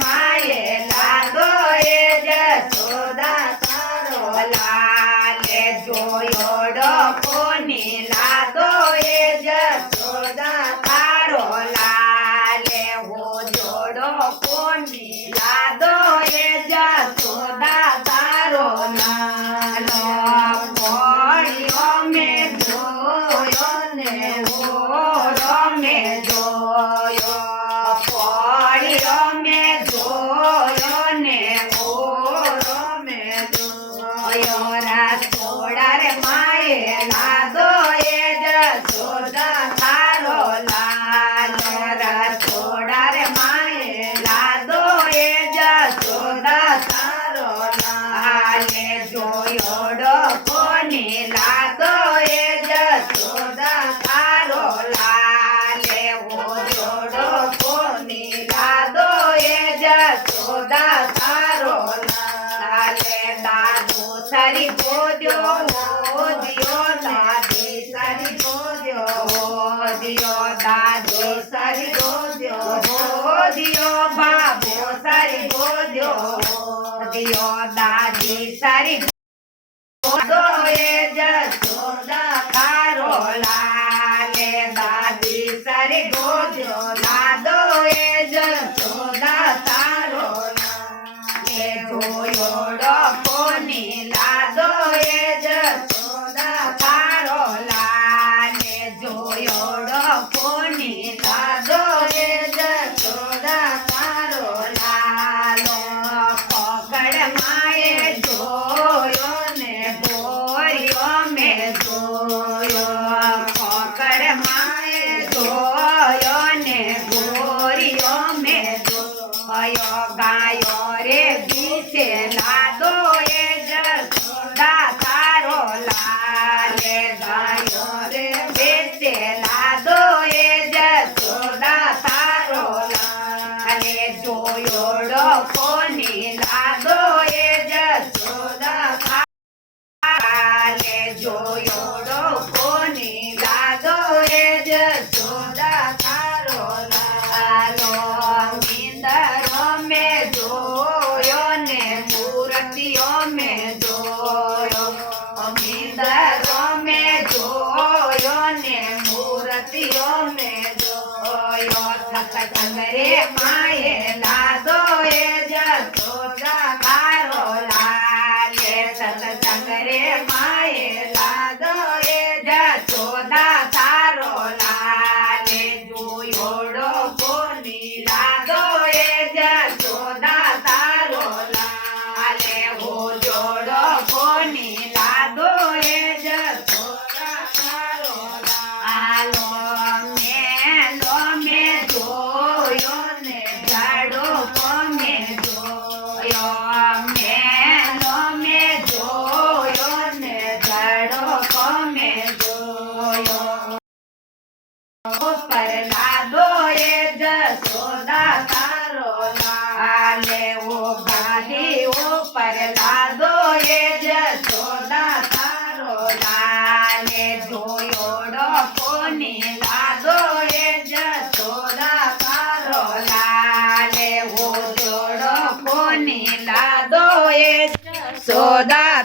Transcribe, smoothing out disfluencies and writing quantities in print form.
માએ લાદો એ જશોદા તારો લાલ જોયો ડકોની લાદો એ જશોદા તારો લાલ હો જોડો કોની લાદો એ જશોદા તારો લાલ પડ્યો મેં જોયો ને ઓરો મેં જોયો પડ્યો મેં જોયો ને ઓરો મેં જોયો રાસોડા રે માએ લાદો એ જશોદા તારો લાલ રાસોડા રે માએ લાદો એ જશોદા તારો લાલ જોયો ડકોની લાદો એ જશોદા તારો લાલ હો જોડો કોની લાદો એ જશોદા તારો લાલ દાદો સારી ગોદ્યો દિયો દાદી સારી ગોદ્યો દિયો દાદો સારી ગોદ્યો દિયો બાબો સારી ગોદ્યો દિયો દાદી સારી ગોદો એ જશોદા તારો લાલ દાદી સારી ગોદ્યો લાદો એ જશોદા તારો લાલ જોયો ડકોની લાદો એ જશોદા તારો લાલ જોયો ડકોની લાદો એ જશોદા તારો લાલ પકડ માએ જોયો ને ગોર્યો મેં જોયો પકડ માએ જોયો ને ગોર્યો મેં જોયો ગાયો રે દીસે લાદો એ જશોદા તારો લાલ ગાયો રે બેસે લાદો એ જશોદા તારો લાલ જોયો ડકોની લાદો એ જશોદા લાલ જોયો ડકોની લાદો એ જશોદા તારો લાલો નીંદરો મેં જોયો ને મૂર્તિઓ મેં જોયો નીંદરો મેં જોયો ને મૂર્તિઓ મેં જોયો સત્સંગ રે માએ